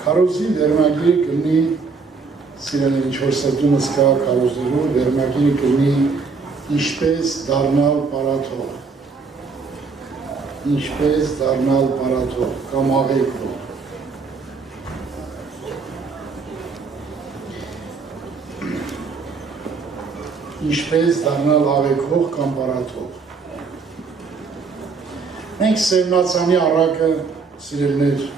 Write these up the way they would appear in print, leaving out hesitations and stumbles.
Քարոզի վերնագիրը կլինի սիրելիների 4 սրտումս կա քարոզելու վերնագիրը կլինի ինչպես դառնալ պարաթող կամ աղեքող ինչպես դառնալ աղեքող կամ պարաթող մենք Սևնացանի առակը սիրելիներ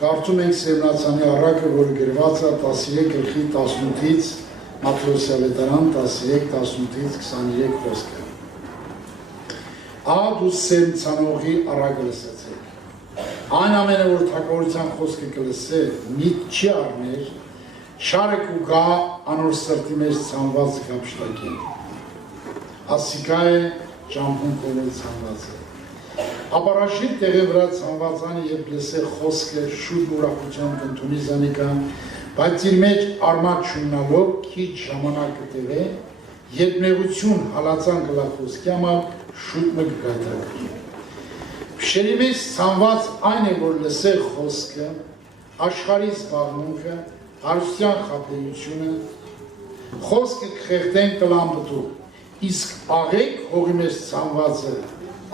կարդում ենք Սևնացանի առակը, որը գրված է 13 գլխի 18-ից Մատթեոս ավետարան 13-18-ից 23 խոսքը։ Ահա դու Սևնացանողի առակը լսեցեք։ Այն ամենը, որ թագավորության խոսքը կլսե, միտ չի առներ, շարեք ու գա անոր սրտի մեջ ցանված զգապշտակին։ Ասիկա է ճամփուն կողմը ցանվածը։ Ապարաշիտ տեղի վրա ցանվածանի երբ լսե խոսքը շուտ ուրախությամբ կընդունի զանիկան, բայց իր մեջ արմատ չունենալով քիչ ժամանակ կտևե, երբ նեղություն հալածան կլա խոսքի համար շուտ մը կգայթակղի։ Փշերի մեջ ցանված այն է, որ լսե խոսքը, աշխարհի զբաղմունքը, հարստյան խաբեությունը, խոսքը կխեղդեն կլամբտու, իսկ աղեկ հողի մեջ ցանվածը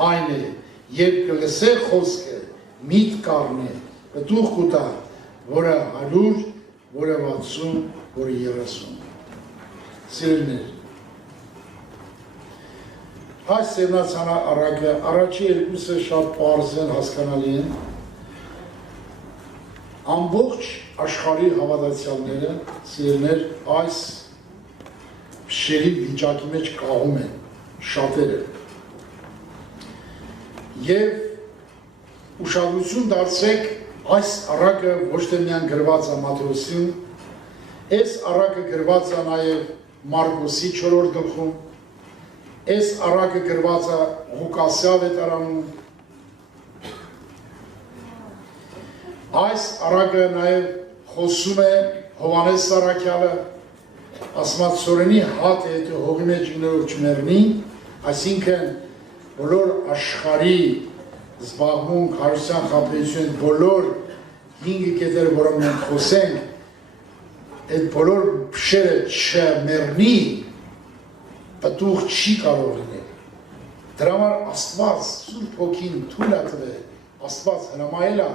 այն է, երբ կլսե խոսքը միտ կառնե, պտուղ կուտա, որը 100, որը 60, որը 30։ Սիրելիներ, այս Սևնացան առակը առաջի երկուսը շատ պարզ են, հասկանալի են, ամբողջ աշխարհի հավատացյալները, սիրելիներ, այս փշերի վիճակի մեջ կաղում են, շատերը։ Եվ ուշադրություն դարձրեք այս առակը ոչ թե միայն գրված է Մատթեոսին, այս առակը գրված է նաև Մարկոսի 4-րդ գլխում, այս առակը գրված է Ղուկասի ավետարանում, այս առակը նաև խոսում է Հովհաննես Սարաքյալը, ասմացորենի հատ է թե հողի մեջ իններով չմեռնի, այսինքն բոլոր աշխարհի զբաղմունք, հարստյան խաբեություն, բոլոր 5 կետերը, որոնք մենք խոսենք, այդ բոլոր փշերը չմեռնի, պտուղ չի կարող լինել։ Դրա համար Աստված Սուրբ Հոգին թույլ է տվել, Աստված հրամայել է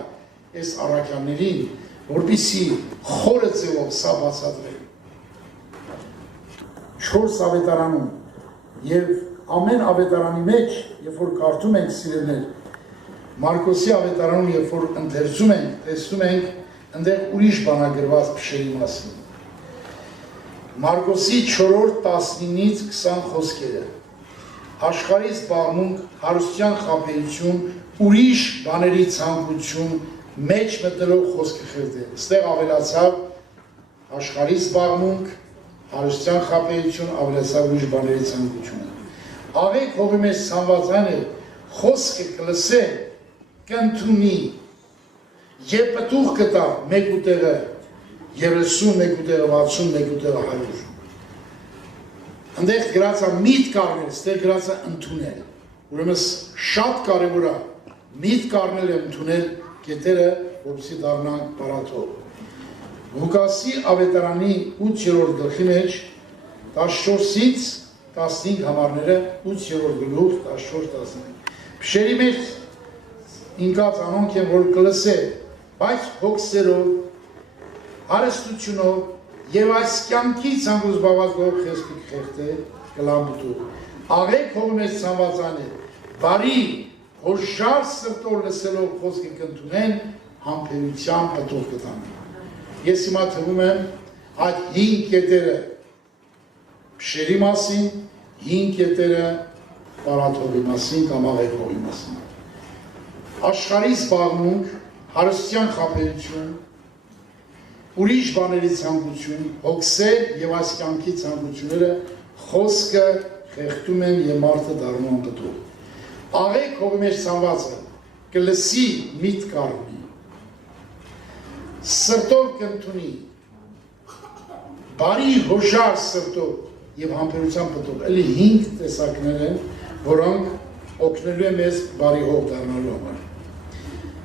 այս առաքյալներին, որպեսզի խորը ձևով սա բացատրել։ 4 ավետարանում եւ ամեն ավետարանի մեջ, երբ որ կարդում ենք սիրելիներ, Մարկոսի ավետարանում, երբ որ ընթերցում ենք, տեսնում ենք, այնտեղ ուրիշ բան է գրված փշերի մասին։ Մարկոսի 4-րդ 19-ից 20 խոսքերը։ Աշխարհի զբաղմունք, հարստյան խաբեություն, ուրիշ բաների ցանկություն, մեջ մտնելով խոսքը խեղդել։ Այստեղ ավելացավ աշխարհի զբաղմունք, հարստյան խաբեություն, ավելացավ ուրիշ բաների ցանկությունը։ Աղեկ հողի մեջ ցանված այն է, խոսքը կլսե, կընդունի, եւ պտուղ կտա մեկ ուտեղը 30, մեկ ուտեղը 60, մեկ ուտեղը 100։ Այնտեղ գրած է միտ կառնել, այստեղ գրած է ընդունել։ Ուրեմն շատ կարևոր է միտ կառնել եւ ընդունել կետերը, որպեսզի դառնան պարաթող։ Ղուկասի ավետարանի 8-րդ գլխի մեջ 14-ից 15 համարները 8-րդ գլուխ 14-15։ Փշերի մեջ ինքած անոնք են, որ կլսե, բայց հոգսերով, հարստությունով եւ այս կյանքի ցանկուց զբաղված խոսքը կխեղդե կլամբտու։ Աղեկ հողի մեջ ցանված այն է, բարի հոշար սրտով լսելով խոսքը կընդունեն, համբերությամբ պտուղ կտան։ Ես հիմա թվում եմ այդ 5 կետերը փշերի մասին, 5 կետերը պարաթողի մասին կամ աղեկ հողի մասին։ Աշխարհի զբաղմունք, հարստյան խաբեություն, ուրիշ բաների ցանկություն, հոգսեր եւ այս կյանքի ցանկությունները խոսքը խեղդում են եւ մարդը դառնում պտուղ։ Աղեկ հողի մեջ ցանվածը կլսի միտ կառնի, սրտով կընդունի, բարի հոշար սրտով եւ համբերության պտուղ։ Էլի 5 տեսակներ են, որոնք օգնելու են մեզ բարի հող դառնալու համար։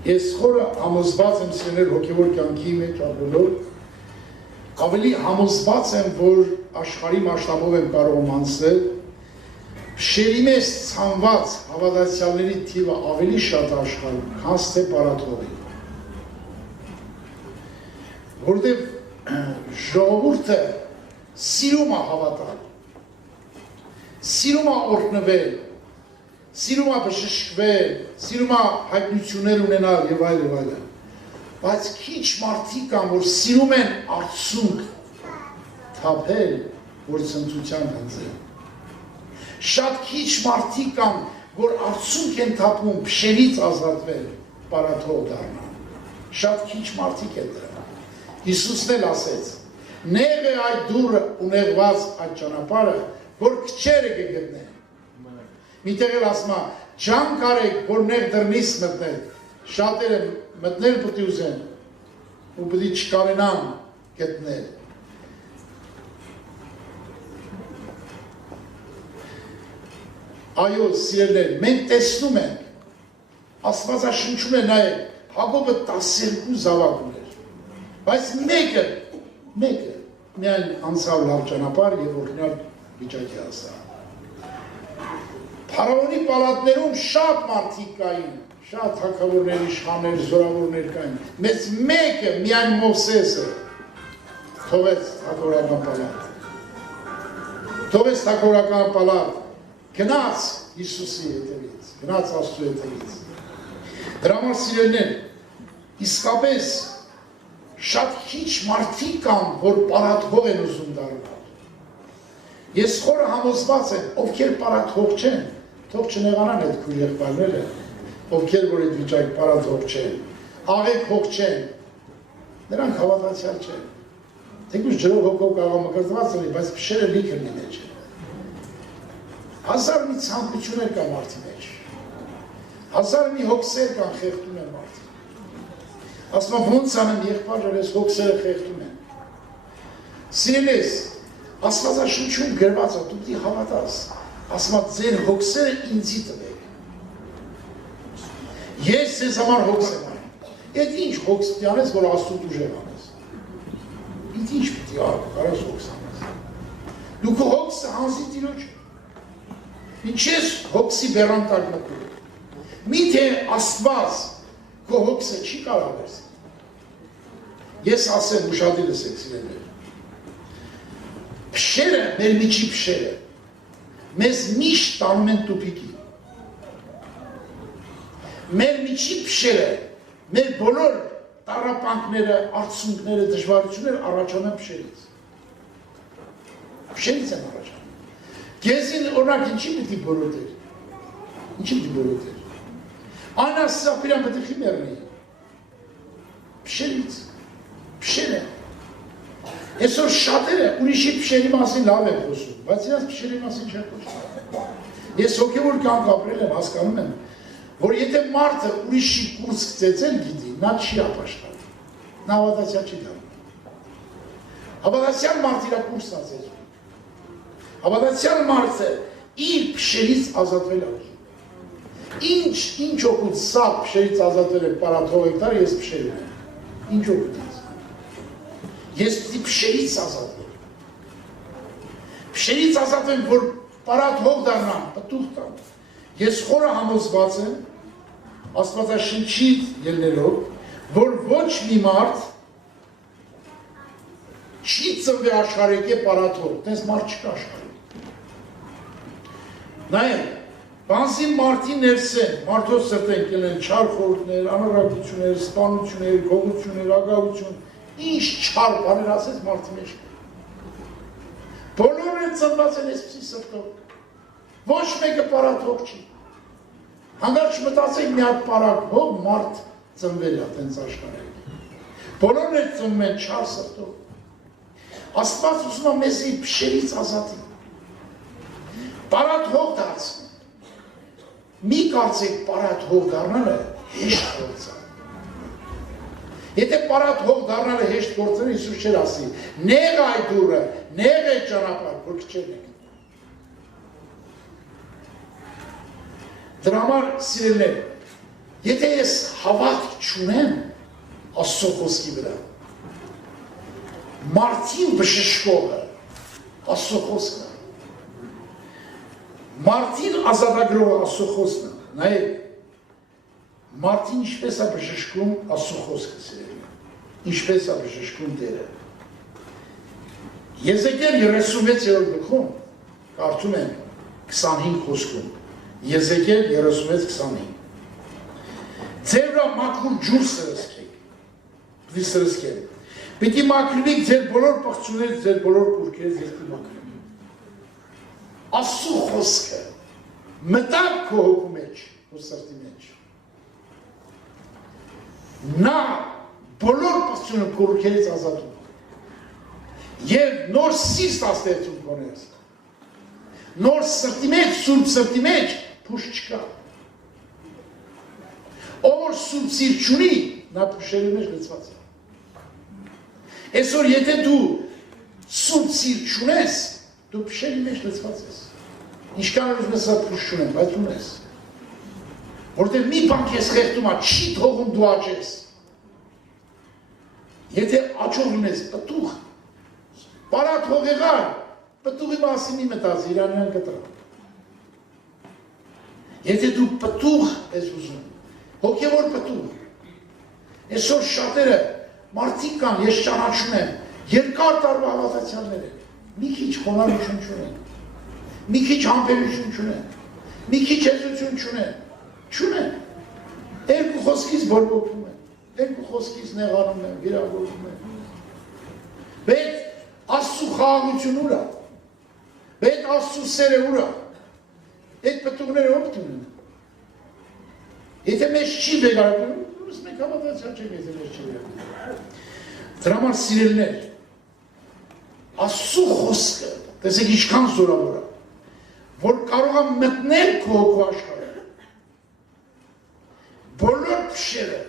Ես խորը համոզված եմ սիրել հոգևոր կյանքի մեջ ապրելով, ավելի համոզված եմ, որ աշխարհի մասշտաբով եմ կարող անցնել, փշերի մեջ ցանված հավատացյալների թիվը ավելի շատ աշխարհում, քան թե պարաթողի։ Որտեղ ժողովուրդը սիրում է հավատալ, սիրում է օրհնվել, սիրում է բժշկվել, սիրում է հայտնություններ ունենալ եւ այլ եւ այլն։ Բայց քիչ մարդիկ կան, որ սիրում են արդյունք թափել, որ ցնծության հնձեն։ Շատ քիչ մարդիկ կան, որ արդյունք են թափում փշերից ազատվել, պարաթող դառնալ։ Շատ քիչ մարդիկ են դրա։ Հիսուսն էլ ասեց. «Նեղ է այդ դուռը ու նեղված այդ ճանապարհը, որ քչերը կգտնեն»։ Միտեղ էլ ասում է. «Ջանք արեք, որ նեղ դռնից մտնեք»։ Շատերը մտնել պետք է ուզեն ու պետք է չկարենան գտնել։ Այո, սիրելիներ, մենք տեսնում ենք, Աստվածաշնչում է նաև Հակոբը 12 զավակ ուներ, բայց մեկը միայն անցավ լավ ճանապարհ եւ օրհնյալ վիճակի հասավ։ Փարավոնի պալատներում շատ մարդիկ կային, շատ թագավորներ, իշխաններ, զորավորներ կային, մեծ մեկը միայն Մովսեսը թողեց թագավորական պալատ։ Թողեց թագավորական պալատ, գնաց Հիսուսի հետևից, գնաց Աստծո հետևից։ Դրա համար սիրելիներ, իսկապես շատ քիչ մարդիկ կան, որ պարաթող են ուզում դառնալ։ Ես խորը համոզված եմ, ովքեր պարաթող չեն, թող չնեղանան այդ քույր եղբայրները, ովքեր որ այդ վիճակ պարաթող չեն, աղեք հող չեն, նրանք հավատացյալ չեն։ Թեկուզ ջրով հոգով կարող մկրտված լինի, բայց փշերը լիքը լինի մեջ է։ Հազար մի ցանկություններ կա մարդի մեջ, հազար մի հոգսեր կան խեղդում են մարդի։ Ասում եմ, ոնց անեմ եղբայրը, ես հոգսերը խեղդում են։ Սիրելիս, Աստվածաշնչում գրված է, դու պիտի հավատաս, ասում եմ, ձեր հոգսերը ինձի տվեք։ Ես ձեզ համար հոգս եմ անում։ Այդ ինչ հոգս պիտի անես, որ Աստծուց ուժեղ անես։ Ինձ ինչ պիտի կարես հոգս անես։ Դու քո հոգսը հանձի Տիրոջ։ Ինչ ես հոգսի բեռան տակ մտնում։ Միթե Աստված քո հոգսը չի կարող վերցնել։ Ես ասեմ ուշադիր եք սիրելիներ։ Փշերը, մեր միջի փշերը, մեզ միշտ տանում են տուփիկի։ Մեր միջի փշերը, մեր բոլոր տառապանքները, արցունքները, դժվարությունները առաջանում են փշերից։ Փշերից են առաջանում։ Գեզին օրինակ ինչի պիտի բորոտեր։ Ինչի պիտի բորոտեր։ Անասապիրան պետք է մեռնի։ Փշերից, փշերը։ Այսօր շատերը ուրիշի փշերի մասին լավ են խոսում, բայց իրաց փշերի մասին չեն խոսում։ Ես հոգևոր կյանք ապրել եմ, հասկանում եմ, որ եթե մարդը ուրիշի կուրս ծեծել գիտի, նա չի ապաշխարի, նա հավատացյալ չի դառնում։ Հավատացյալ մարդ իր կուրսն է ծեծում։ Հավատացյալ մարդը իր փշերից ազատվել է։ Ինչ օգուտ սա փշերից ազատվել է պարաթող հեկտար, ես փշեր ունեմ։ Ինչ օգուտ ես։ Ես պիտի փշերից ազատվեմ։ Փշերից ազատվեմ, որ պարաթող դառնամ, պտուղ տամ։ Ես խորը համոզված եմ, Աստվածաշնչից ելնելով, որ ոչ մի մարդ չի ծնվի աշխարհեկե պարաթող, տես մարդ չկա աշխարհում։ Նայեք, բանսի մարդի ներսեն, մարդոց սրտեն կելեն չար խորհուրդներ, անառակություններ, սպանություններ, գողություններ, ագահություն, ինչ չար բաներ ասես մարդի մեջ։ Բոլորը ծնված են այսպիսի սրտով։ Ոչ մեկը պարաթող չի։ Հանկարծ չմտածեք մի հատ պարաթող մարդ ծնվել է տենց աշխարհում։ Բոլորն էլ ծնվում են չար սրտով։ Աստված ուզում է մեզ իր փշերից ազատի։ Պարաթող դարձնել։ Մի կարծեք պարաթող դառնալը հեշտ գործ է։ Եթե պարաթող դառնալը հեշտ գործ է, Հիսուս չէր ասի. նեղ այդ դուռը, նեղ այդ ճանապարհը, որ քչերն եք։ Դրա համար սիրելիներ, Եթե ես հավատք չունեմ Աստծո խոսքի վրա, մարդին բժշկողը Աստծո խոսքն է, մարդին ազատագրողը Աստծո խոսքն է, նայեք, մարդին ինչպես է բժշկում Աստծո խոսքը, սիրելի, ինչպես է բժշկում Տերը։ Եզեկիել 36-րդ գլխում կարդում են 25 խոսքում, Եզեկիել 36-25 ձեր վրա մաքուր ջուր սրսկեք, պիտի մաքրվեք ձեր բոլոր պղծուներից, ձեր բոլոր կուռքերից երբ մաքրվեք։ Աստծո խոսքը մտավ քո հոգու մեջ, քո սրտի մեջ։ Նա բոլոր պղծուները կուռքերից ազատում եւ նոր սիրտ աստեղծում կոնես։ Նոր սրտի մեջ, սուրբ սրտի մեջ փուշ չկա։ Ով սուրբ սիրտ չունի, նա փուշերի մեջ լցված է։ Այսօր եթե դու սուրբ սիրտ չունես, դու փուշերի մեջ լցված ես։ Ինչքան ուզում ես փուշ չունեմ, բայց ունես։ Որտեղ մի բան քեզ խեղդում է, չի թողում դու աճես։ Եթե աճող ունես, պտուղ, պարատ հողեղար, պտուղի մասին մի մտածի, իրանյան կտրա։ Եթե դու պտուղ ես ուզում, հոգևոր պտուղ, այսօր շատերը մարդիկ կան, ես ճանաչում եմ, երկար տարվա հավատացյալներ են, մի քիչ խոնարհություն չունեն, մի քիչ համբերություն չունեն, մի քիչ հեծություն չունեն, երկու խոսքից բորբոքվում են, երկու խոսքից նեղանում են, վիրավորվում են, բայց Աստծո խաղաղություն ուր է, բայց Աստծո սերը ուր է, այդ պտուղները ով ունեն։ Եթե մեզ չի վերագրում, ուրս մենք հավատացյալ չենք, եթե մեզ չի վերագրում։ Դրա համար սիրելիներ, Աստծո խոսքը, տեսեք ինչքան զորավոր է, որ կարող է մտնել քո հոգու աշխարհը, բոլոր փշերը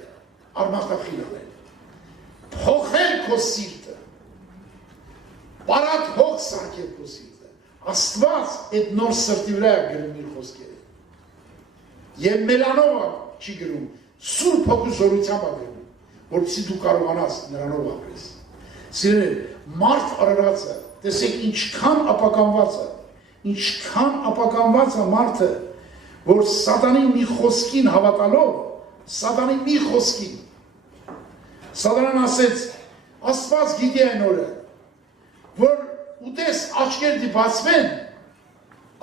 արմատախիլ անել, փոխել քո սիրտը, պարատ հող սարքել քո սիրտը, Աստված այդ նոր սրտի վրա է գրում իր խոսքերը։ Եվ մելանով չի գրում, սուրբ հոգու զորությամբ է գրում, որպեսզի դու կարողանաս նրանով ապրես։ Սիրել, մարդ արարածը, տեսեք ինչքան ապականված է մարդը, որ սատանի մի խոսքին հավատալով, սատանի մի խոսքին, սատանան ասեց, Աստված գիտի այն օրը, որ ուտես աչքերդի բացվեն,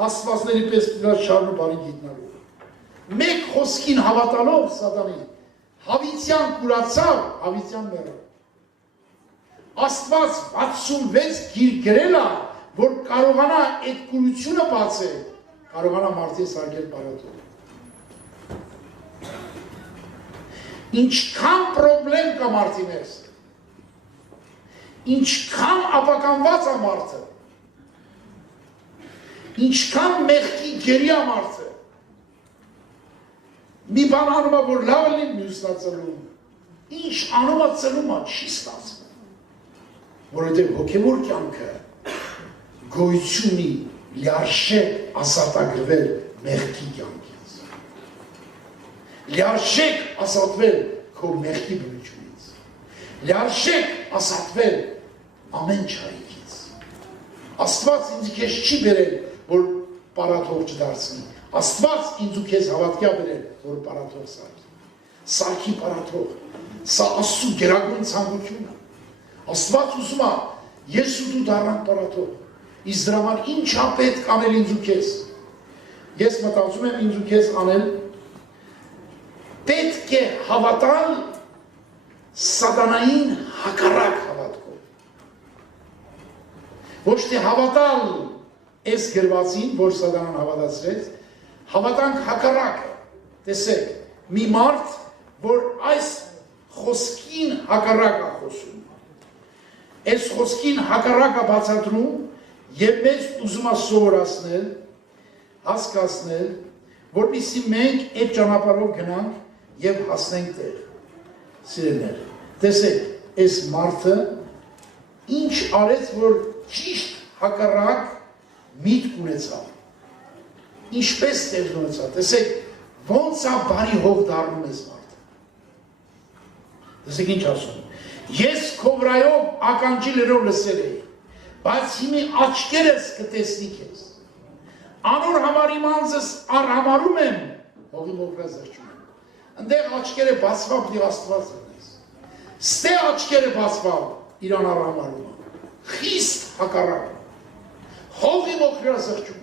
աստվածների պես դրած շարն ու բարին գիտնալու։ Մեկ խոսքին հավատալով սատանի, հավիցյան կուրացավ, հավիցյան մեռավ։ Աստված 66 գիր գրել է, որ կարողանա այդ կուրությունը բացել, կարողանա մարդին սարքել պարատով։ Ինչքան պրոբլեմ կա մարդի մեջ, ինչքան ապականված է մարդը, ինչքան մեղքի գերի է մարդը, մի բան անում է, որ լավ լինի, մյուսն է ծլում, ինչ անում է ծլում է, չի ստացվում, որովհետև հոգևոր կյանքը գոյություն ունի լիարժեք ազատագրվել մեղքի կյանքից, լիարժեք ազատվել քո մեղքի բնությունից, լիարժեք ազատվել ամեն չարիքից։ Աստված ինձ քեզ չի բերել, որ պարաթող չդարձնի, Աստված ինձ ու քեզ հավատքյա բերել, որ պարաթող սարքի, սարքի պարաթող, սա Աստծո գերագույն ցանկությունն է։ Աստված ուզում է, ես ու դու դառնանք պարաթող, իսկ դրա համար ինչ է պետք անել ինձ ու քեզ։ Ես մտածում եմ ինձ ու քեզ անել, պետք է հավատալ սատանային հակառակ հավատքով։ Ոչ թե հավատալ այս գրվածին, որ սատանան հավատացրեց, հավատանք հակառակը, տեսեք, մի մարդ, որ այս խոսքին հակառակ է խոսում, այս խոսքին հակառակ է բացատրում եւ մեզ ուզում է սովորացնել, հասկացնել, որպեսզի մենք այդ ճանապարհով գնանք եւ հասնենք տեղ։ Սիրելիներ, տեսեք, այս մարդը ինչ արեց, որ ճիշտ հակառակ միտք ունեցավ։ Ինչպես տեղ ունեցավ, տեսեք, ոնց է բարի հող դառնում ես մարդը։ Դեսեք ինչ ասում։ Ես քո վրայով ականջի լերով լսել էի, բայց հիմի աչքերս կտեսնի քեզ։ Անոր համար իմ անձս արհամարում եմ, հողի մոքրած զղջում եմ։ Ընդեղ աչքերը բացվավ դի Աստված ունես։ Ստե աչքերը բացվավ իրան արհամարում է։ Խիստ հակառակ։ Հողի մոքրած զղջում է։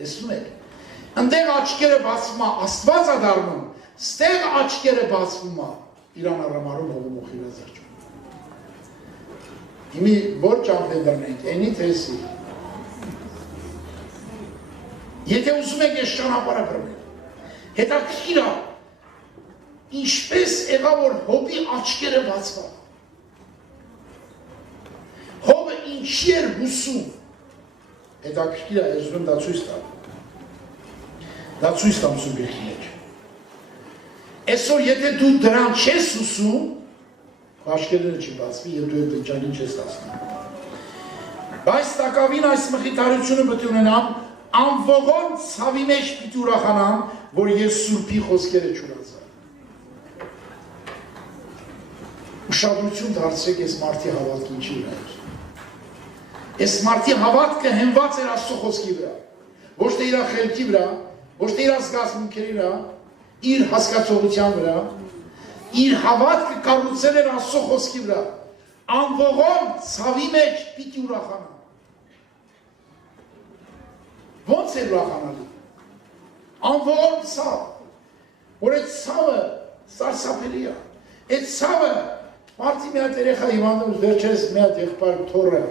Տեսնում եք։ Ընդեղ աչքերը բացվում է, Աստված է դառնում, ստեղ աչքերը բացվում է, իրան արհամարում հողի մոքրած զղջում։ Հիմի որ ճամփեն դառնենք, այնի թեսի։ Եթե ուզում եք ես ճանապարհը բռնել, հետաքրքիր է, ինչպես եղավ որ հողի աչքերը բացվան։ Հողը ինչի էր հուսում, հետաքրքիր է, ես ուզում դա ցույց տամ։ Դա ցույց տամ Սուրբ Գրքի մեջ։ Այսօր եթե դու դրան չես ուսում, աչքերները չի բացվի եւ դու այդ վիճակին չես հասնի։ Բայց տակավին այս մխիթարությունը պետք է ունենամ, անողոն ցավի մեջ պիտի ուրախանամ, որ ես Սուրբի խոսքերը չուրացա։ Ուշադրություն դարձրեք այս մարդի հավատքի ինչի վրա էր։ Այս մարդի հավատքը հենված էր Աստծո խոսքի վրա, ոչ թե իր խելքի վրա, ոչ թե իր զգացմունքերի վրա, իր հասկացողության վրա, իր հավատքը կառուցել էր Աստծո խոսքի վրա, անողոն ցավի մեջ պիտի ուրախանա։ Ոնց է ուրախանալու։ Անողոն ցավ, որ այդ ցավը սարսափելի է։ Այդ ցավը մարդի մի հատ երեխա հիվանդում վերջերս մի հատ եղբայր թորը,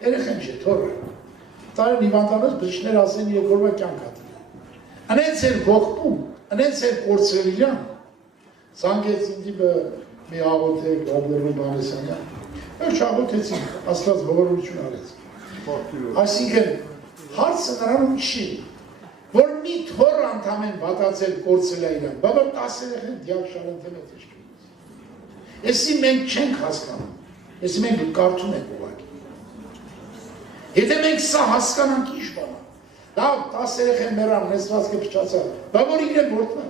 երեխան չէ, թորը։ Տարին հիվանդանոց բժիշկներ ասեն երեք օրվա կյանք հատել։ Անենց էր ողբում, անենց էր կորցրել իրան։ Զանգեց ինձ մի աղոթեք, Գաբրիել Բանեսյանյան։ Վերջ աղոթեցին, Աստված ողորմություն արեց։ Այսինքն հարցը նրանում չի, որ մի թոր անդամեն վատացել կորցրել է իրան, բա որ 10 երեխան դիակ շարենթել է թշկից։ Էսի մենք չենք հասկանում, էսի մենք կարդում ենք ուղղակի։ Եթե մենք սա հասկանանք ինչ բան է, լավ 10 երեխան մեռան, ունեցվածքը փչացավ, բա որ իրեն որդն է։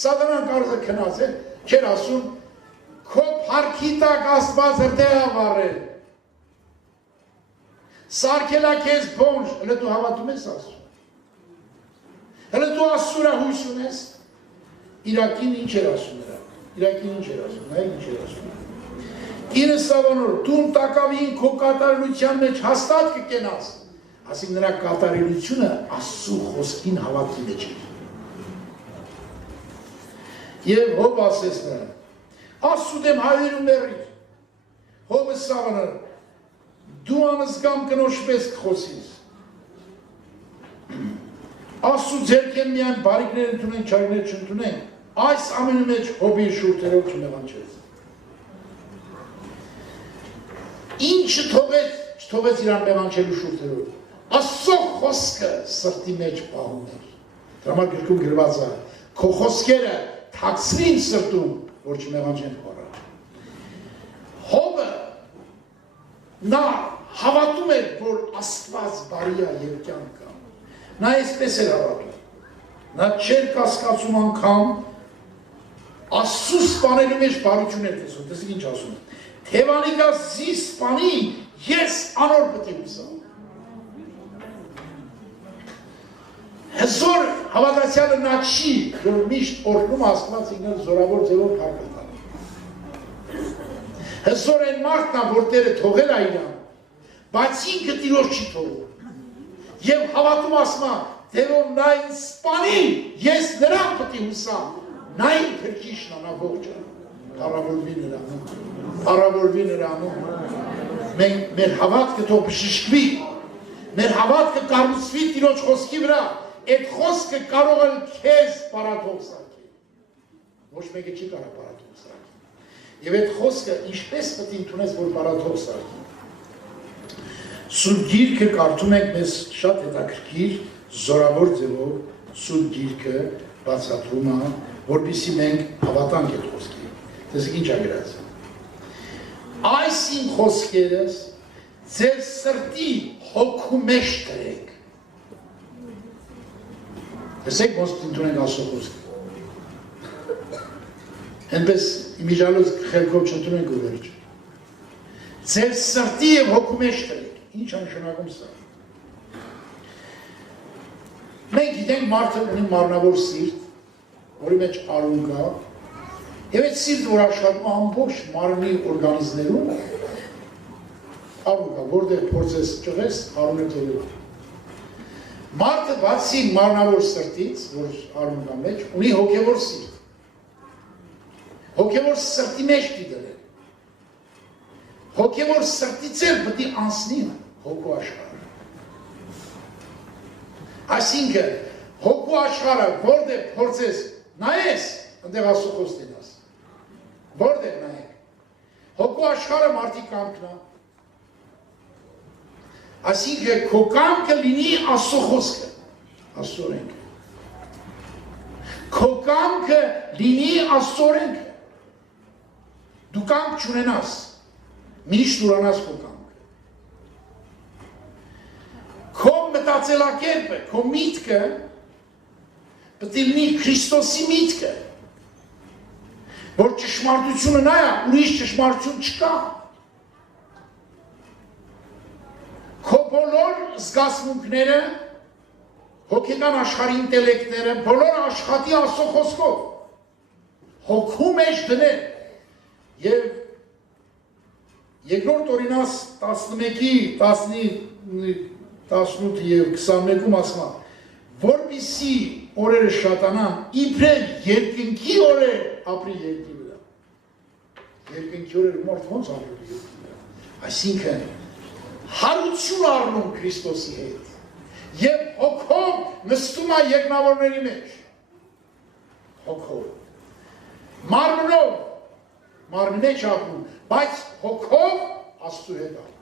Սատանան կարող է քնածել, չէր ասում, քո փառքի տակ Աստված հրդեհ է վառել։ Սարքել է քեզ բոնջ, հələ դու հավատում ես Աստծուն։ Հələ դու Աստծուրա հույս ունես։ Իրակին ինչ էր ասում նրան։ Իրակին ինչ էր ասում, նայեք ինչ էր ասում։ Ինը սավանոր, դու տակավին քո կատարելության մեջ հաստատ կկենաս։ Ասիկ նրա կատարելությունը Աստծու խոսքին հավատքի մեջ է։ Եվ հով ասես նրան, Աստծու դեմ հայերում մեռիր, հովը սավանոր, դու անզգամ կնոջպես կխոսիս։ Աստծու ձեռքեն միայն բարիքներ ընդունեն, չարիքներ չընդունեն, այս ամենի մեջ հովի շուրթերով չմեղանչեց։ Ինչը չթողեց իրան մեղանչելու շուրթերով, Աստծո խոսքը սրտի մեջ պահում էր։ Դրա համար գրքում գրված է, քո խոսքերը թաքցրին սրտում, որ չմեղանչեն խորը։ Հովը նա հավատում էր, որ Աստված բարի է և կյանք կա։ Նա այսպես էր հավատում։ Նա չէր կասկածում անգամ Աստծու սպանելու մեջ բարություն էր տեսում, տեսեք ինչ ասում է։ Թևանիկա զի սպանի, ես անոր պետք է հուսամ։ Հզոր հավատացյալը նա չի, որ միշտ օրհնում Աստված ինքն զորավոր ձևով փառատան։ Հզոր այն մարդն է, որ Տերը թողել է իրան, բայց ինքը Տիրոջ չի թողում։ Եվ հավատում ասում է, թե որ նա ինձ սպանի, ես նրան պետք է հուսամ։ Նա ինքը ճիշտն է, նա ողջ է։ Փառավորվի նրանում։ Մեր հավատքը թող բժշկվի, մեր հավատքը կառուցվի Տիրոջ խոսքի վրա, այդ խոսքը կարող է քեզ պարաթող սարքել։ Ոչ մեկը չի կարող պարաթող սարքել։ Եվ այդ խոսքը ինչպես պետք է ընդունես, որ պարաթող սարքի։ Սուրբ Գիրքը կարդում ենք մեզ շատ հետաքրքիր, զորավոր ձևով Սուրբ Գիրքը բացատրում է, որպեսզի մենք հավատանք այդ խոսքին։ Տեսեք ինչ ա գրած։ Այս իմ խոսքերս ձեր սրտի հոգու մեջ դրեք։ Տեսեք ոնց ընդունենք Աստծո խոսքը։ Այնպես իմիջալոց խելքով չընդունենք ու վերջ։ Ձեր սրտի և հոգու մեջ տրեք։ Ինչ նշանակում սա։ Մենք գիտենք մարդը ունի մարմնավոր սիրտ, որի մեջ արուն կա, և այդ սիրտ, որ աշխատում ամբողջ մարմնի օրգանիզմներում, արուն կա, որտեղ փորձես ճղես, արուն է թողել։ Մարդը բացի մարմնավոր սրտից, որ արուն կա մեջ, ունի հոգևոր սիրտ։ Հոգևոր սրտի մեջ դիտել։ Հոգևոր սրտից էլ պետք է անցնի հոգու աշխարհը։ Այսինքն, հոգու աշխարհը, որտեղ փորձես նայես, այնտեղ Աստծո խոսքն ես։ Որտեղ նայեք։ Հոգու աշխարհը մարդի կամքն է։ Այսինքն, քո կամքը լինի Աստծո խոսքը, Աստծո օրենքը։ Քո կամքը լինի Աստծո օրենքը։ Դու կամք չունենաս, միշտ ուրանաս քո կամքը։ Քո մտածելակերպը, քո միտքը պետք է լինի Քրիստոսի միտքը, որ ճշմարտությունը նա է, ուրիշ ճշմարտություն չկա։ Քո բոլոր զգացմունքները, հոգեկան աշխարհի ինտելեկտները, բոլոր աշխատի Աստծո խոսքով, հոգու մեջ դնել։ Եվ երկրորդ Օրինաց 11-ի, 18 և 21-ում ասում է, որպեսզի օրերը շատանան, իբրև երկնքի օրեր ապրի երկրի վրա։ Երկնքի օրերը մարդ ոնց ապրի երկրի վրա։ Այսինքն, հարություն առնում Քրիստոսի հետ և հոգով նստում է երկնավորների մեջ։ Հոգով։ Մարմնով մարմին է չապրում, բայց հոգով Աստծու հետ ապրում։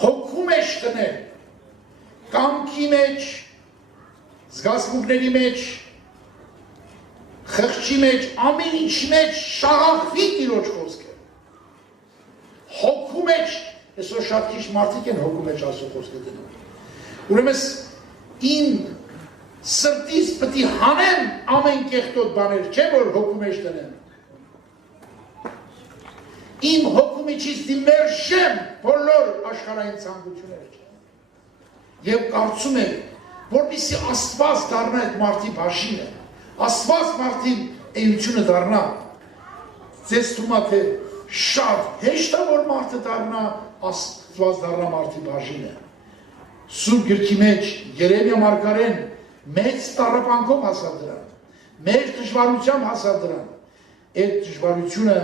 Հոգու մեջ դնել, կամքի մեջ, զգացմունքների մեջ, խղճի մեջ, ամեն ինչի մեջ շաղախվի Տիրոջ խոսքը։ Հոգու մեջ, այսօր շատ քիչ մարդիկ են հոգու մեջ Աստծո խոսքը դնում։ Ուրեմն իմ սրտից պետք է հանեմ ամեն կեղտոտ բաներ, չէ՞ որ հոգու մեջ դնեմ։ Իմ հոգու միջից դիմերժեմ բոլոր աշխարհային ցանկությունները։ Եվ կարծում եմ, որպեսզի Աստված դառնա այդ մարդի բաժինը, Աստված մարդի էությունը դառնա, ձեզ թվում է թե շատ հեշտ է որ մարդը դառնա, Աստված դառնա մարդի բաժինը։ Սուրբ գրքի մեջ Երեմիա մարգարեն մեծ տառապանքով հասավ դրան, մեր դժվարությամբ հասավ դրան, այդ դժվարությունը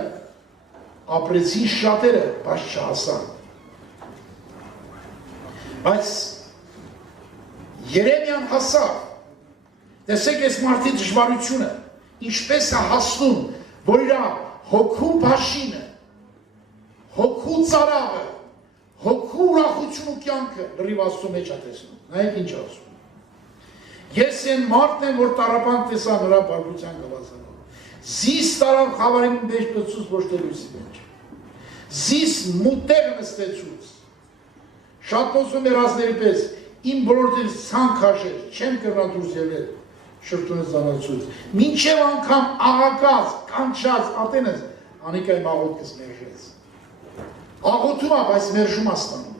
ապրեցին շատերը, բայց չհասան։ Բայց Երեմիան հասավ, տեսեք այս մարդի դժվարությունը, ինչպես է հասնում, որ իր հոգու բաժինը, հոգու ծարավը, հոգու ուրախություն ու կյանքը լրիվ Աստծո մեջ է տեսնում, նայեք ինչ ասում։ Ես են մարդն եմ, որ տառապանք տեսա նրա բարկության գավազանով, զիս տարավ խավարին մեջ պծուց ոչ թե լույսի մեջ, զիս մուտեղ նստեցուց, շատ ոսում է ռազների պես, իմ բոլորտից ցանք հաշեր, չեմ կրնա դուրս ելել շրտունից զանացուց, մինչև անգամ աղակած, կանչած, ատենես, անիկա իմ աղոտքս մերժեց։ Աղոթում է, բայց մերժում աստանում։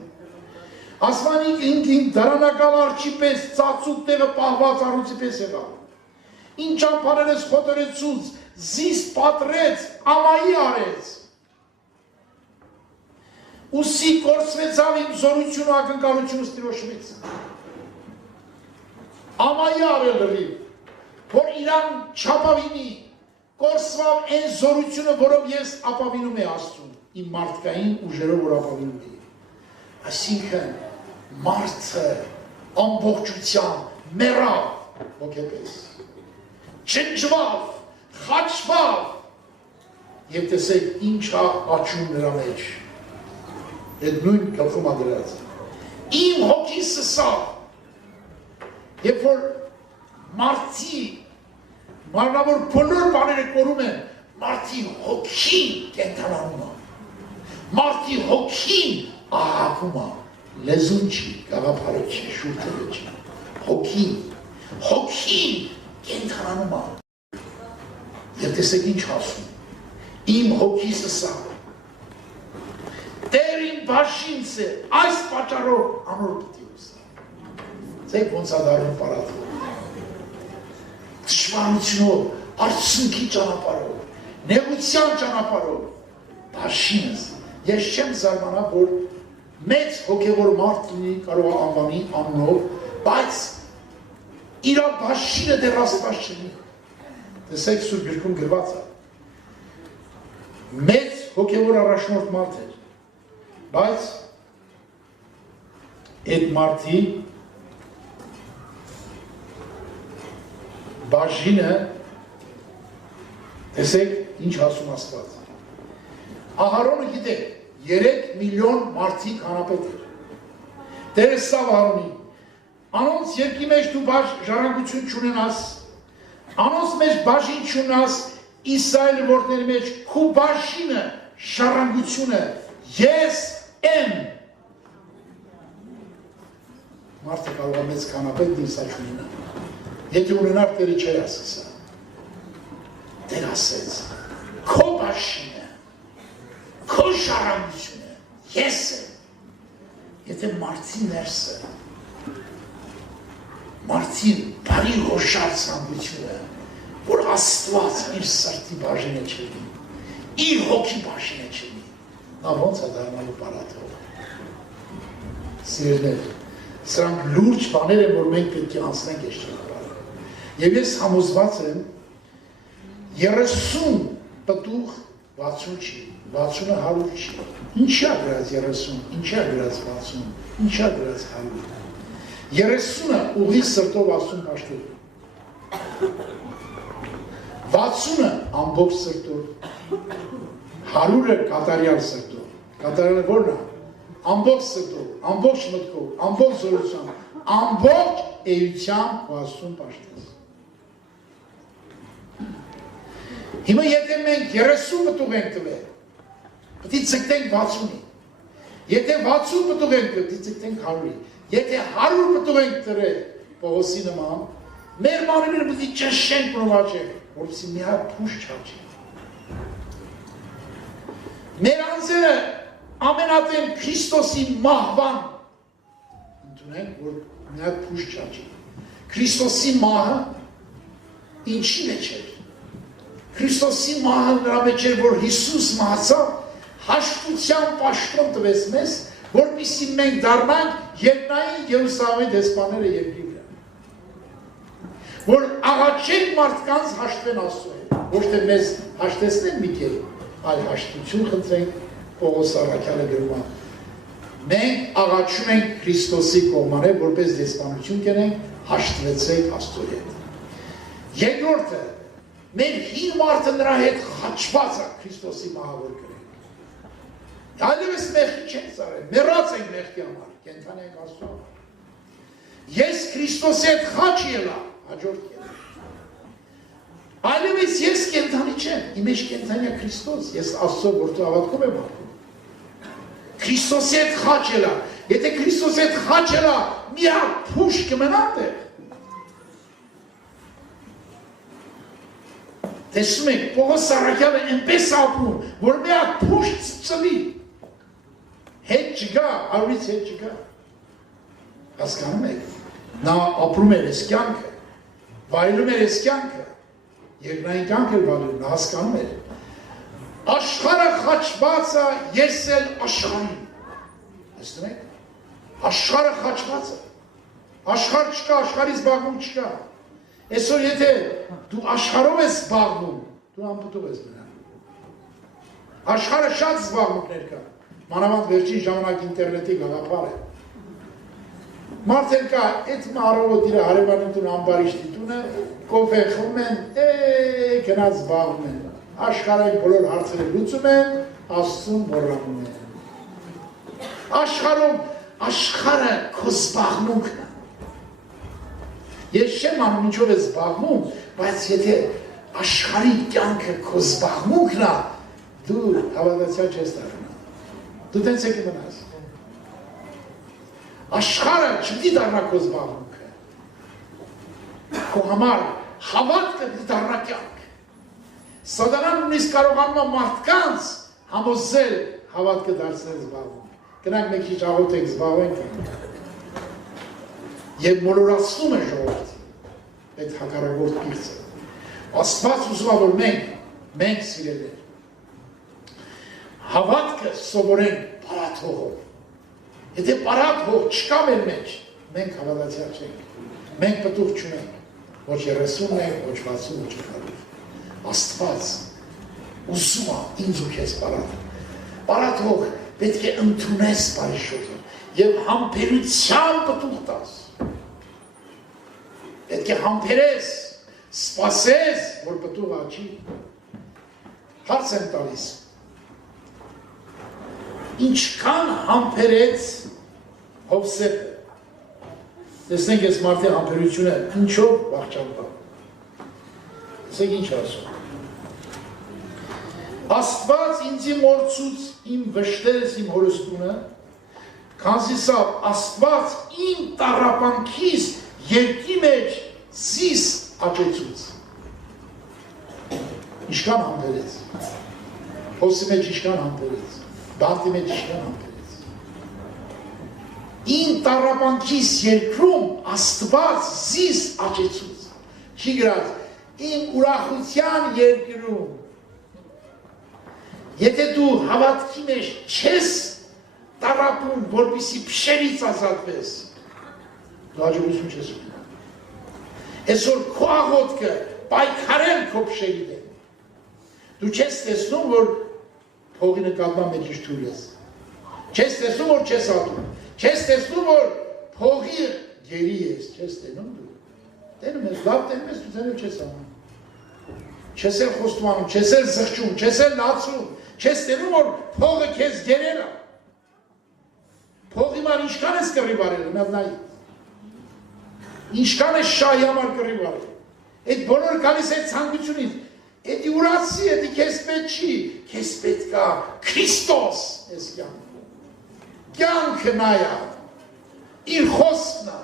Ասմանիկ ինքին դարանակալ արջի պես, ծացուկ տեղը պահված առուցի պես եղավ։ Ինչ ամպաներ ես խոտորեցուց, զիս պատրեց, ամայի արեց։ Ուսի կորսվեցավ իմ զորություն ու ակնկալությունս Տիրոջից։ Ամայի արել լրիվ, որ իրան չապավինի, կորսվավ այն զորությունը, որով ես ապավինում է Աստծուն, իմ մարդկային ուժերով որ ապավինում է։ Այսինքն մարդը ամբողջությամբ մեռավ ոգեպես, չնջվավ, խաչվավ և տեսեք ինչ է աչում նրա մեջ, այդ նույն գլխում ադրած, իմ հոգին սսավ, երբ որ մարդի մարմնավոր բոլոր բաները կորում են, մարդի հոգին կենթանանում է, մարդի հոգին ահակում է, լեզուն չի, գաղափարը չի, շուրթերը չի, հոգին կենթանանում է։ Եվ տեսեք ինչ ասում, իմ հոգիսը սա, Տեր իմ բաժինս է, այս պատճառով անոր պիտի ուսա։ Ձեկ ոնց է դառնում պարատով, թշվառությունով, արցունքի ճանապարհով, նեղության ճանապարհով, բաժինս, ես չեմ զարմանա, որ մեծ հոգևոր մարդ լինի, կարող է անվանի անունով, բայց իր բաժինը դեռ Աստված չունի։ Տեսեք Սուրբ Գրքում գրված է։ Մեծ հոգևոր առաջնորդ մարդ էր, բայց այդ մարդի բաժինը, տեսեք ինչ ասում Աստված։ Ահարոնը գիտեք, 3 միլիոն մարդիկ հանապետ էր։ Տերը սավ Ահարոնի, անոնց երկի մեջ դու ժառանգություն չունենաս, անոնց մեջ բաժին չունենաս, Իսրայել որդների մեջ քու բաժինը, ժառանգությունը ես եմ։ Մարդը կարող է մեծ քանապետ դիսա չունենա։ Եթե ունենար Տերը չէր ասեցա։ Տեր ասեց, քո բաժինը, քո ժառանգությունը ես եմ։ Եթե մարդի ներսը, մարդի բարի հոշար ցանկությունը, որ Աստված իր սրտի բաժինը չլինի, իր հոգի բաժինը չլինի, նա ոնց է դառնալու պարատով։ Սիրելիներ, սրանք լուրջ բաներ են, որ մենք պետք է անցնենք այս ճանապարհը։ Եվ ես համոզված եմ, 30 պտուղ 60 չի, 60-ը 100 չի։ Ինչա գրած 30, ինչա գրած 60, ինչա գրած 100։ 30-ը ուղիղ սրտով ասում պաշտում։ 60-ը ամբողջ սրտով, 100-ը կատարյալ սրտով, կատարյալը որն է, ամբողջ սրտով, ամբողջ մտքով, ամբողջ զորությամբ, ամբողջ էությամբ ասում պաշտես։ Հիմա եթե մենք 30 պտուղ ենք տվել, պետք է ձգտենք 60-ի, եթե 60 պտուղ ենք տվել, պետք է ձգտենք 100-ի, եթե 100 պտուղ ենք տվել Պողոսի նման, մեր մանիները պետք է ճնշենք նովածենք, որպեսզի մի հատ փուշ չաճի։ Մեր անձերը ամենատեն Քրիստոսի մահվան ընդունենք, որ մի հատ փուշ չաճի։ Քրիստոսի մահը ինչի մեջ էր։ Քրիստոսի մահը նրա մեջ էր, որ Հիսուս մահացավ, հաշտության պաշտոն տվեց մեզ, որպեսզի մենք դառնանք երկնային Երուսաղեմի դեսպանները երկրի վրա։ Որ աղաչենք մարդկանց հաշտվեն Աստծո հետ, ոչ թե մեզ հաշտեցնեն մի կերպ, այլ հաշտություն խնդրենք, Պողոս առաքյալը գրում է։ Մենք աղաչում ենք Քրիստոսի կողմանը, որպես դեսպանություն կենենք, հաշտվեցեք Աստծո հետ։ Երկրորդը, մեր հին մարդը նրա հետ խաչված է Քրիստոսի մահավոր կրենք։ Այլևս մեղքի չենք ծարել, մեռած ենք մեղքի համար, կենդանի ենք Աստծո։ Ես Քրիստոսի հետ խաչ ելա, հաջորդ կենթանի։ Այլևս ես կենդանի չեմ, իմ մեջ կենդանի է Քրիստոս, ես Աստծո որդու հավատքով եմ ապրում։ Քրիստոսի հետ խաչ ելա, եթե Քրիստոսի հետ խաչ ելա, մի հատ փուշ կմնա տեղ։ Տեսնում եք, Պողոս առաքյալը այնպես ապրում, որ մի հատ փուշ ծծվի, հետ չգա, արվից հետ չգա։ Հասկանում եք, նա ապրում էր այս կյանքը, վայելում էր այս կյանքը, երկնային կյանք էր վայելում, նա հասկանում էր։ Աշխարհը խաչված է, ես էլ աշխարհին։ Տեսնում եք, աշխարհը խաչված է, աշխարհ չկա, աշխարհի զբաղվում չկա։ Այսօր եթե դու աշխարհով ես զբաղվում, դու անպտուղ ես նրան։ Աշխարհը շատ զբաղմունքներ կա, մանավանդ վերջին ժամանակ ինտերնետի գաղափար է։ Մարդեր կա, այդ առավոտ իր հարևանին տուն ամբարիշտի տունը, կոֆե խմում են, գնաց զբաղվում են։ Աշխարհային բոլոր հարցերը լուծում են, Աստծուն մոռանում են։ Աշխարհը քո զբաղմունքն է։ Ես չեմ անում ինչով ես զբաղվում, բայց եթե աշխարհի կյանքը քո զբաղմունքն է, դու հավատացյալ չես դառնա։ Դու տենց է կմնաս։ Աշխարհը չպիտի դառնա քո զբաղմունքը։ քո համար հավատքը դառնա կյանք։ Սատանան նույնիսկ կարողանում է մարդկանց համոզել հավատքը դարձնել զբաղվում։ Գնանք մեկ քիչ աղոթենք զբաղվենք։ Եվ մոլորացնում է ժողովրդին այդ հակառակորդ պիղծը։ Աստված ուզում է, որ մենք սիրելիներ, հավատքը սովորենք պարաթողով։ Եթե պարաթ հող չկա մեր մեջ, մենք հավատացյալ չենք, մենք պտուղ չունենք, ոչ 30-ն ենք, ոչ 60, ոչ 100։ Աստված ուզում է ինձ ու քեզ պարաթ հող պետք է ընդունես բարի շոգը և համբերության պտուղ տաս։ Պետք է համբերես, սպասես, որ պտուղ աճի։ Հարց եմ տալիս, ինչքան համբերեց Հովսեփը։ Տեսնենք ես մարդի համբերությունը ինչով վախճանվա։ Տեսեք ինչ ասում։ Աստված ինձի մորցուց իմ վշտերս իմ հորստունը, քանզի սա Աստված իմ տառապանքիս երկի մեջ զիս աճեցուց։ Ինչքան համբերեց։ Հոսի մեջ ինչքան համբերեց։ Բարտի մեջ ինչքան համբերեց։ Իմ տառապանքիս երկրում Աստված զիս աճեցուց։ Չի գրած իմ ուրախության երկրում։ Եթե դու հավատքի մեջ չես տառապում, որպեսզի փշերից ազատվես, դու հաջողություն չես ունենա։ Այսօր քո աղոթքը պայքարել քո փշերի դեմ։ Դու չես տեսնում, որ փողի նկատմամբ մեջից թույլ ես։ Չես տեսնում, որ չես ատում։ Չես տեսնում, որ փողի գերի ես, չես տենում դու։ Տենում ես, լավ տենում ես, դու ձենով չես անում։ Չես էլ խոստմանում, չես էլ զղջում, չես էլ լացում, չես տենում, որ փողը քեզ գերել է։ Փողի ման ինչքան ես կռիվ արել, նայ։ Ինչքան ես շահի համար կռիվ արել։ Այդ բոլորը գալիս է ցանկությունից։ Էդի ուրացի, էդի քեզ պետք չի, քեզ պետք է Քրիստոս ես կյանքում։ Կյանքը նա է, իր խոսքն է,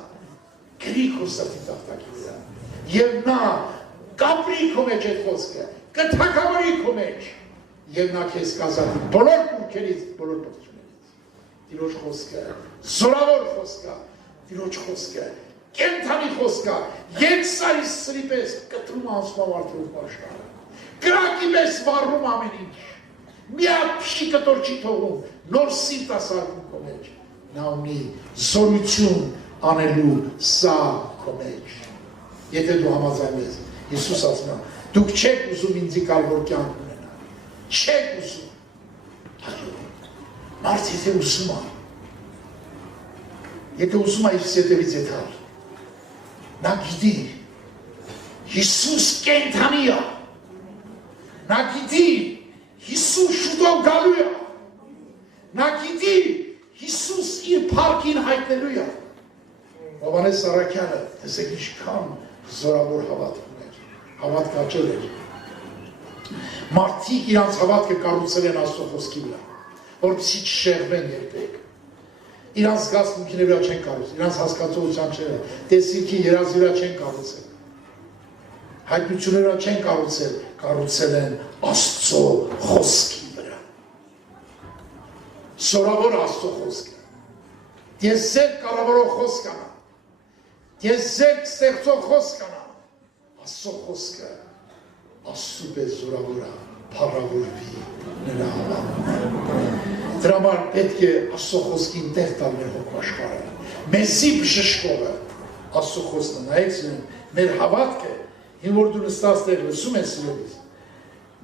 գրի քո սրտի տախտակի վրա։ Եվ նա կապրի քո մեջ այդ խոսքը, կթագավորի քո մեջ, եւ նա քեզ կազատի բոլոր կուրքերից, բոլոր պտղություններից։ Տիրոջ խոսքը, զորավոր խոսքը, Տիրոջ խոսքը, կենդանի խոսքը, երկսարի սրի պես կտրում անցնում արդյոք աշխարհը։ Կրակի պես վառում ամեն ինչ։ Միակ փշի կտոր չի թողում, նոր սիրտ ասարկում քո մեջ։ Նա ունի զորություն անելու սա քո մեջ։ Եթե դու համաձայնես, Հիսուս ասում է, դուք չեք ուզում ինձի կարևոր կյանք ունենալ։ Չեք ուզում։ Մարդ եթե ուզում է, եթե ուզում է իր սետևից եթալ, նա գիտի, Հիսուս կենդանի է, նա գիտի, Հիսուս շուտով գալու է, նա գիտի, Հիսուս իր փառքին հայտնելու է։ Հովհաննես Սարաքյանը, տեսեք ինչքան զորավոր հավատք ուներ, հավատք աճել էր։ Մարդիկ իրանց հավատքը կառուցել են Աստծո խոսքի վրա, որպեսզի չշեղվեն երբեք։ Իրանց զգացմունքների վրա չեն կառուցել, իրանց հասկացողության չեն, տեսիքի երազի վրա չեն կառուցել, հայտնությունների վրա չեն կառուցել են Աստծո խոսքի վրա։ Սորավոր Աստծո խոսքը։ Դեզեք կառավարող խոսք անա, դեզեք ստեղծող խոսք անա, Աստծո խոսքը Աստծո պես զորավոր է, փառավորվի նրա անունը։ Դրա համար պետք է Աստծո խոսքին տեղ տալ մեր հոգու աշխարհը։ Մեզի բժշկողը Աստծո խոսքն է, նայեք մեր հավատքը, հին որ դու նստած տեղ լսում ես սիրելիս,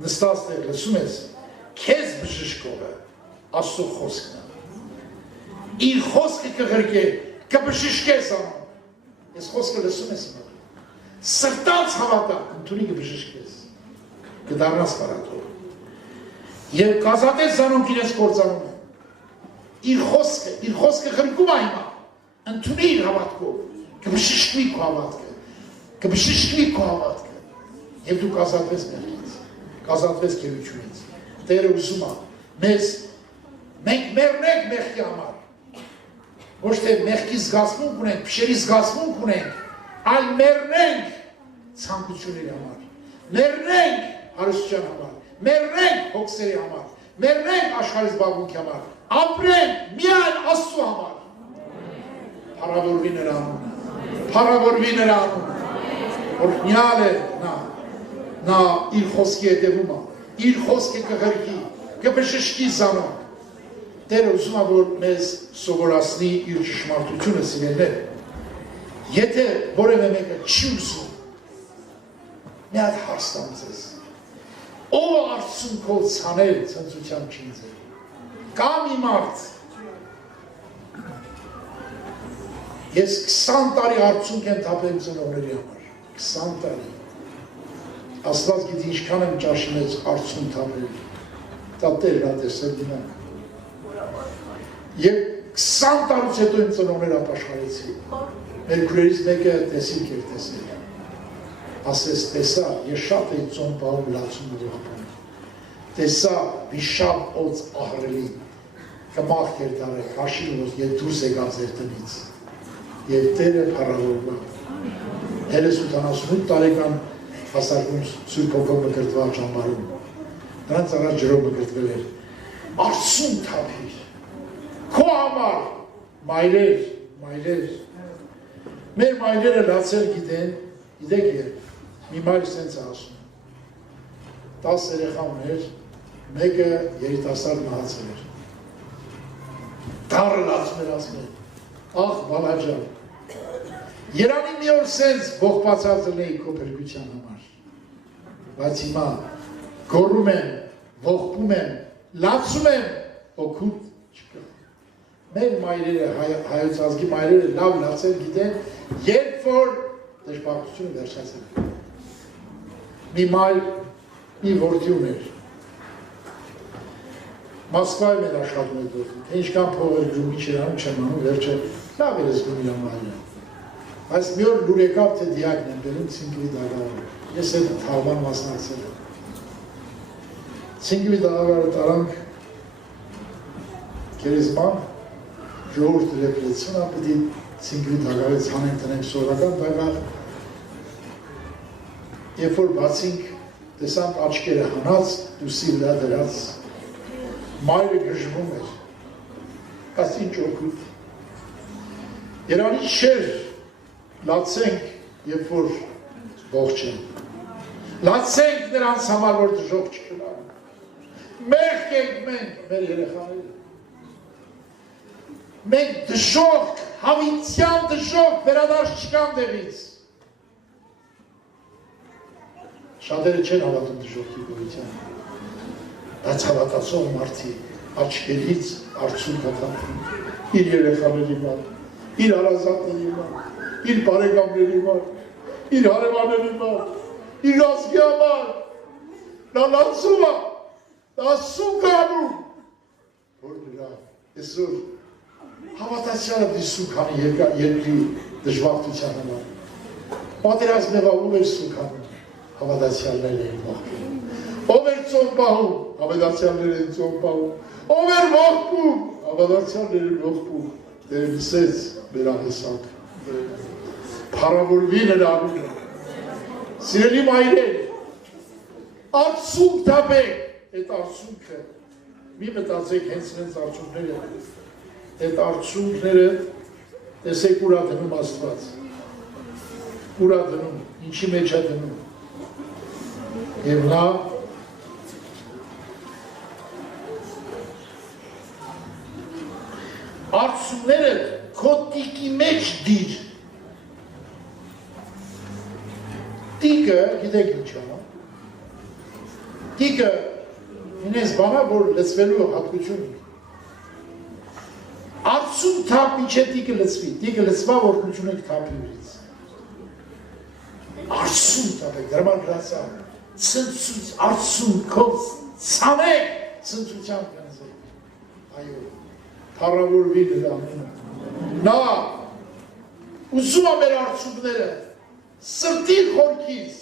նստած տեղ լսում ես, քեզ բժշկողը Աստծո խոսքն է։ Իր խոսքը կղրկե, կբժշկես անում։ Ես խոսքը լսում ես իմ սրտած հավատա, ընդունի կբժշկես, կդառնաս պարաթող։ Եվ կազատես զանոնք իրենց կործանում են։ Իր խոսքը խրկում է հիմա, ընդունի իր հավատքով, կբժշկվի քո հավատքը, կբժշկվի քո հավատքը, և դու կազատվես մեղքից, կազատվես գերությունից։ Տերը ուզում է, մենք մեռնենք մեղքի համար, ոչ թե մեղքի զգացմունք ունենք, փշերի զգացմունք ունենք, այլ մեռնենք ցանկությունների համար, մեռնենք հարստության համար, մեռնենք հոգսերի համար, մեռնենք աշխարհի զբաղմունքի համար, ապրենք միայն Աստծո համար։ Փառավորվի նրա անունը, փառավորվի նրա անունը, օրհնյալ է նա իր խոսքի հետևում է, իր խոսքը կղրկի, կբժշկի զանոք։ Տերը ուզում է, որ մեզ սովորացնի իր ճշմարտությունը սիրելներ։ Եթե որևէ մեկը չի ուզում, մի հատ հարց տամ ձեզ, ով արցունքով ցանել ցնծությամբ չի ինձել։ Կա մի մարդ, ես 20 տարի արցունք եմ թափել ծնողների համար, 20 տարի։ Աստված գիտի ինչքան եմ ճաշի մեջ արցունք թափել, դա Տերն է տեսել դիմակ։ Եվ 20 տարուց հետո իմ ծնողները ապաշխարեցի։ Մեր քույրերից մեկը տեսիք էր տեսել։ Ասես տեսա, ես շատ էի ծոմ պահում լացում ուղղապում։ Տեսա վիշապ օծ ահռելի, կմախք էր դարել, հաշիվ ոս, և դուրս եկավ ձեր տնից։ Եվ Տերը փառավորվա։ 38 տարեկան հասակում Սուրբ Հոգով մկրտված ճամբարում։ Նրանց առաջ ջրով մկրտվել էր։ Արցուն թափիր։ Քո համար, մայրեր։ Մեր մայրերը լացել գիտեն, գիտեք երբ, մի մայր սենց է ասում։ 10 երեխա ուներ, մեկը երիտասարդ մահացել էր։ Դառը լացում էր ասում էր, ախ բալաջան, երանի մի օր սենց ողբացած լինեի քո փրկության համար, բայց հիմա գոռում եմ, ողբում եմ, լացում եմ, օգուտ չկա։ Մեր մայրերը, հայոց ազգի մայրերը լավ լացել գիտեն, երբ որ դժբախտությունը վերջացել։ Մի մայր, մի որդի ուներ։ Մոսկվայում էր աշխատում էր որդի, թե ինչքան փող էր գրում, ինչ էր անում, չեմ անում, վերջը լավ էր զգում իր մայրը։ Այս մի օր լուր եկավ, թե դիակն եմ բերում Ցինկվի դագարը։ Ես այդ թաղման մասնակցել եմ։ Ցինկվի դագարը տարանք գերեզման, ժողովուրդը լեփլեցուն, պետք է Ցինկվի դագարից հանենք տնենք սովորական դագար։ Երբ որ բացինք, տեսանք աչքերը հանած, դուսի վրա դրած, մայրը գժվում էր, կաց ինչ օգուտ։ Երանի չէր, լացենք, երբ որ ողջ ենք, լացենք նրանց համար, որ դժող չկնան, մեղք ենք մենք, մեր երեխաները, մենք դժող, հավինցյան դժող, վերադարձ չկան դեղից, շատերը չեն հավատում դժողքի գոյության, բայց հավատացող մարդի աչքերից արցունք հատապում, իր երեխաների մար, իր հարազատների մար, իր բարեկամների մար, իր հարևանների մար, իր ազգի համար, նա լացում է, նա սուկ անում, որ նրա այսօր հավատացյալը դի սուկ անի երկրի դժբախտության համար, պատերազմնեղա ում էր սուկ անում, հավատացյալներ էին ողբում, ով էր ծոմ պահում, հավատացյալներ էին ծոմ պահում, ով էր ողբում, հավատացյալներ էին ողբում, Տերը լսեց մեր ահեսակ, փառավորվի նրա անունը, սիրելի մայրեր, արցունք թափեք, այդ արցունքը, մի մտածեք հենց նրանց արցունքները, այդ արցունքները, տեսեք ուրա դնում Աստված, ուրա դնում, ինչի մեջ է դնում, և նա արցունները քո տիկի մեջ դիր, տիկը, գիտեք ինչ է, տիկը ինես բանա, որ լծվելու հատկություն ունի, արցուն թափ ինչ է տիկը լծվի, տիկը լծվա, որ կնություն եք թափի ուրից, արցուն թափեք, դրման գրացա, ցնցուց, արցունքով ցանեք, ցնցությամբ գնձեք, այո, փառավորվի նրա անունը, նա ուզում է մեր արցունքները, սրտի խորքից,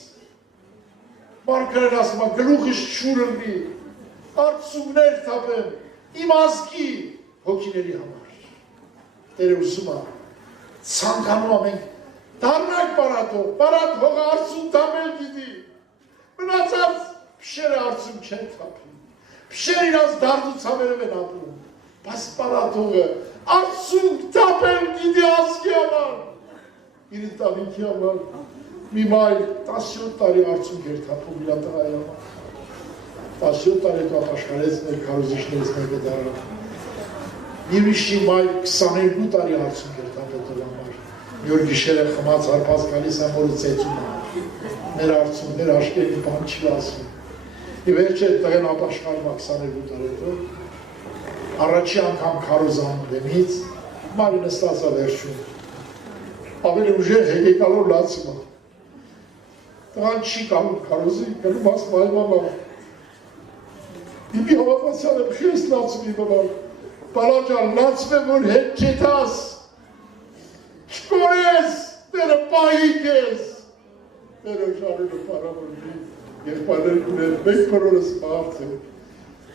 մարգարեն ասում է, գլուխից չուրըմի, արցունքներ թափեմ, իմ ազգի հոգիների համար, Տերը ուզում է, ցանկանում է մենք դառնանք պարաթող, պարաթողը արցուն թափել գիտի, մնացած փշերը արցուն չեն թափում, փշերը իրաց դարձուցավերով են ապրում, բայց պարաթողը արցուն թափել գիտի ազգի համար, իր ընտանիքի համար, մի մայր 17 տարի արցունք էր թափում իր տղայի համար, 17 տարի ապաշխարեց մեր քարոզիչներից մեկը դառավ, մի ուրիշի մայր 22 տարի արցունք էր թափել տղայի համար, մի օր գիշերը խմած հարբած գալիս եմ որը ծեծում է, մեր արցունքներ աշկերտի բան չի ասում, ի վերջը տղեն ապաշխարում 22 տարի հետո, առաջի անգամ քարոզանում դեմից, մայրը նստած է վերջում, ավելի ուժեղ հեկեկալով լացում է, տղան չի կարող քարոզի, գնում ասում այ մամա, իպի հավատացյալ եմ խես լացում իմ մամա, բալաջան լացում եմ որ հետ չետաս, չկորես, տերը պահիկ ես, տերը շարերը պարավորնի, և պարեր կուներ, մեկ պրորս մարդ է,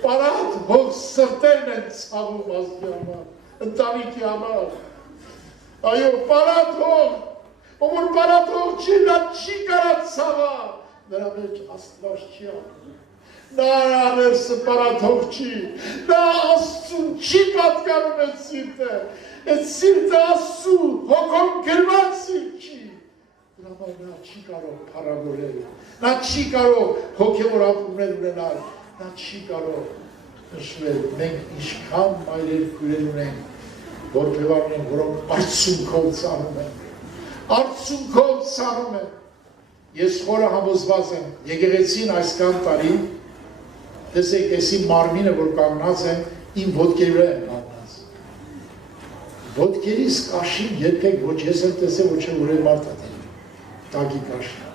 պարատ հող սրտերն են ծավում ազգի համար, ընտանիքի համար, այո, պարատ հող, որ պարատ հող չի, նա չի կարած ծավա, նրա մեջ աստված չի ապրում, նա աներսը պարատ հող չի, նա աստծուն չի պատկանում այդ սիրտը, այդ սիրտը աստծու, հոգում գրված սիրտ չի, դրա համար նա չի կարող պարավորել, նա չի կարող հոգևոր ապրումներ ունենալ, նա չի կարող նշվել, մենք ինչքան մայրեր քույրեր ունենք, որբևար ունենք, որոնք արցունքով ծառում են, արցունքով ծառում են, ես խորը համոզված եմ, եկեղեցին այսքան տարի, տեսեք, եսի մարմինը, որ կանգնած են, իմ ոտքերի վրա են կանգնած, ոտքերիս կաշին երբեք ոչ ես եմ տեսել, ոչ եմ ուրել մարդ է տել, տագի կաշին,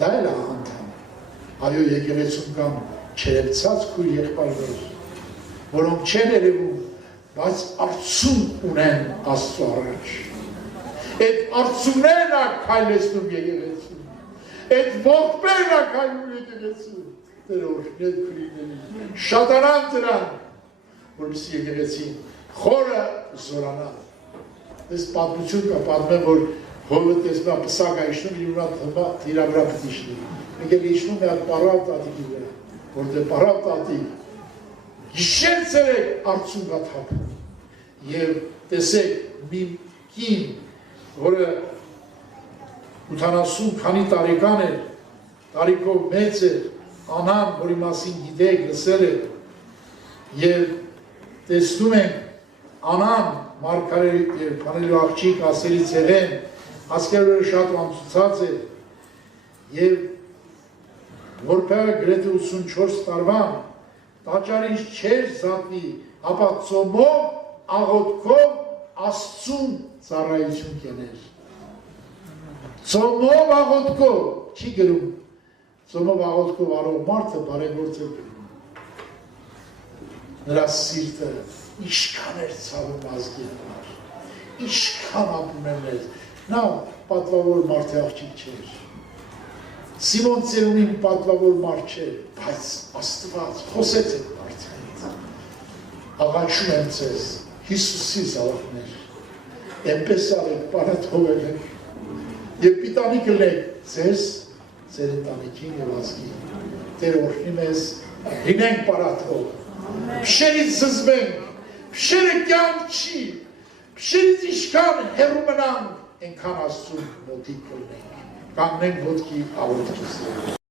դա էլ անդամ, այո եկեղեցում կան չերևցած քույր եղբայրներ, որոնք չեն երևում, բայց արցուն ունեն Աստծո առաջ, այդ արցուններն ա քայլեցնում եկեղեցում, այդ ողբերն ա քայլում եկեղեցում, դերը օրհնել քույրիների, շատանան դրան, որպեսզի եկեղեցին խորը զորանա, այս պատմություն կա, պատմեմ, որ հովը տեսնում է պսակ է իջնում, իր ունա թիրա վրա պտի իջնում, մեկ էլ իջնում է այդ պարավ տատիկի վրա, որտեղ պարավ տատիկ, գիշեր ցերեկ արցունք է թափում, և տեսեք մի կին, որը 80 քանի տարեկան էր, տարիքով մեծ էր, անան, որի մասին գիտեք, լսել եք, և տեսնում ենք անան, մարգարեի և պանելու աղջիկ ասերից եղեն, ասկերորը շատ անցուցած է, և որբերը գրեթե 84 տարվան, տաճարից չեր զատվի, ապա ծոմով, աղոտքով, աստծուն ծառայություն կեներ։ Ծոմով աղոտքով, չի գրում, ծոմով աղոտքով արող մարդը բարեգործ է գրում։ Նրա սիրտը ինչքան էր ցավում ազգի համար, ինչքան ապունել էր, նա պատվավոր մարդ է աղջիկ չէր։ Սիմոն ծերունին պատվավոր մարդ չէր, բայց Աստված խոսեց այդ մարդը հետ։ Աղաչում եմ ձեզ, Հիսուսի զավակներ, այնպես արեք, պարաթողել եք, և պիտանի կլեք ձեզ, ձեր ընտանիքին և ազգին, Տեր օրհնի մեզ, լինենք պարաթող, փշերից զզվենք, փշերը կյանք չի, փշերից ինչքան հեռու մնանք, այնքան Աստծուն մոտիկ կլինենք, կանգնենք ոտքի աղոթքից։